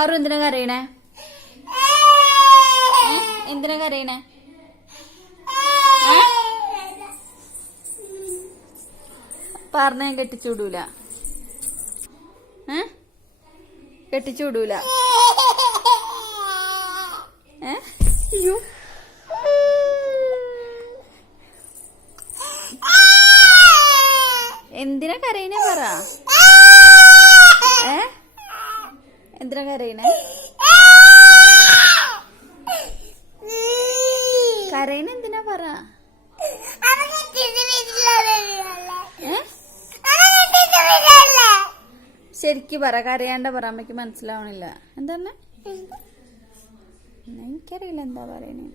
പാറു എന്തിനാ കരയണേ? എന്തിനാ കരയണേ? പറഞ്ഞ ഞാൻ കെട്ടിച്ചുവിടൂല അയ്യോ. എന്തിനാ കരയണേ പറ ഏ എന്തിനാ കരയണേ കരയണ എന്തിനാ പറ ശരിക്ക് പറ കരയാണ്ട പറ അമ്മയ്ക്ക് മനസ്സിലാവണില്ല. എന്താണ് എനിക്കറിയില്ല എന്താ പറയണേ.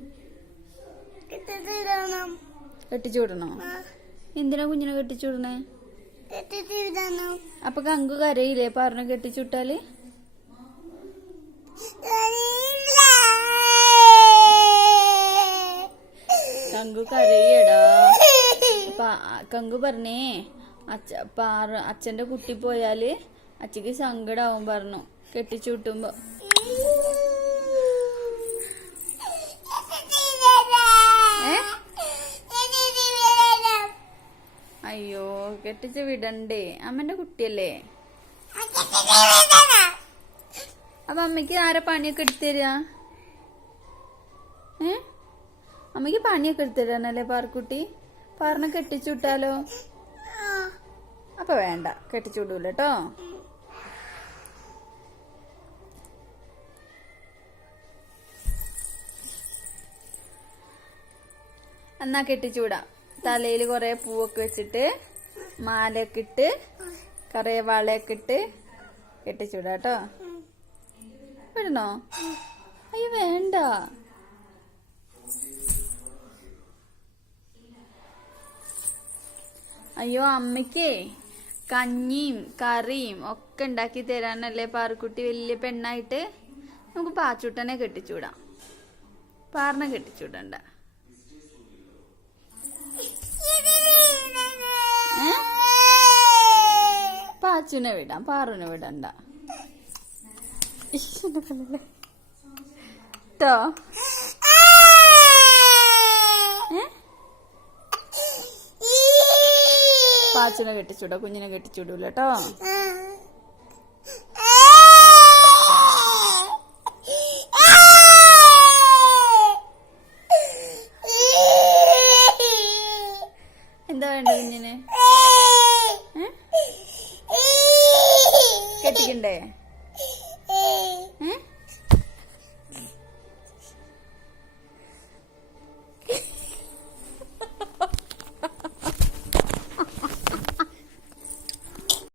കെട്ടിച്ചൂടണോ എന്തിനാ കുഞ്ഞിനെ കെട്ടിച്ചൂടണേ അപ്പൊ കങ്കു കരയില്ലേ? പറഞ്ഞു കെട്ടിച്ചുട്ടാൽ കങ്കു കരയടാ. കങ്കു പറഞ്ഞേ അച്ഛ പാറ അച്ഛന്റെ കുട്ടി പോയാൽ അച്ഛക്ക് സങ്കടാവും പറഞ്ഞു. കെട്ടിച്ചൂട്ടുമ്പോ ഏ? അയ്യോ കെട്ടിച്ച് വിടണ്ടേ. അമ്മന്റെ കുട്ടിയല്ലേ? അപ്പൊ അമ്മയ്ക്ക് ആരാ പണിയൊക്കെ എടുത്തുതരാ ഏ? അമ്മയ്ക്ക് പണിയൊക്കെ എടുത്തിടാനല്ലേ പാർക്കുട്ടി? പാറിനെ കെട്ടിച്ചു വിട്ടാലോ? അപ്പൊ വേണ്ട കെട്ടിച്ചു വിടൂല കേട്ടോ എന്നാ കെട്ടിച്ചൂടാം തലയിൽ കുറെ പൂവൊക്കെ വെച്ചിട്ട് മാലയൊക്കെ ഇട്ട് കുറെ വളയൊക്കെ ഇട്ട് കെട്ടിച്ചൂടാ കേട്ടോ വിടണോ? അയ്യോ വേണ്ട. അയ്യോ അമ്മയ്ക്കേ കഞ്ഞിയും കറിയും ഒക്കെ ഉണ്ടാക്കി തരാനല്ലേ പാറക്കുട്ടി വലിയ പെണ്ണായിട്ട്? നമുക്ക് പാച്ചൂട്ടനെ കെട്ടിച്ചൂടാം. പാറിനെ കെട്ടിച്ചൂടണ്ട? പാച്ചുനെ വിടാം പാറുനെ വിടണ്ട. ട്ടോ. പാച്ചുനെ കെട്ടിച്ചൂടാ കുഞ്ഞിനെ കെട്ടിച്ചൂടൂല കേട്ടോ എന്താ വേണ്ട കുഞ്ഞിനെ? കെട്ടിക്കണ്ടേ?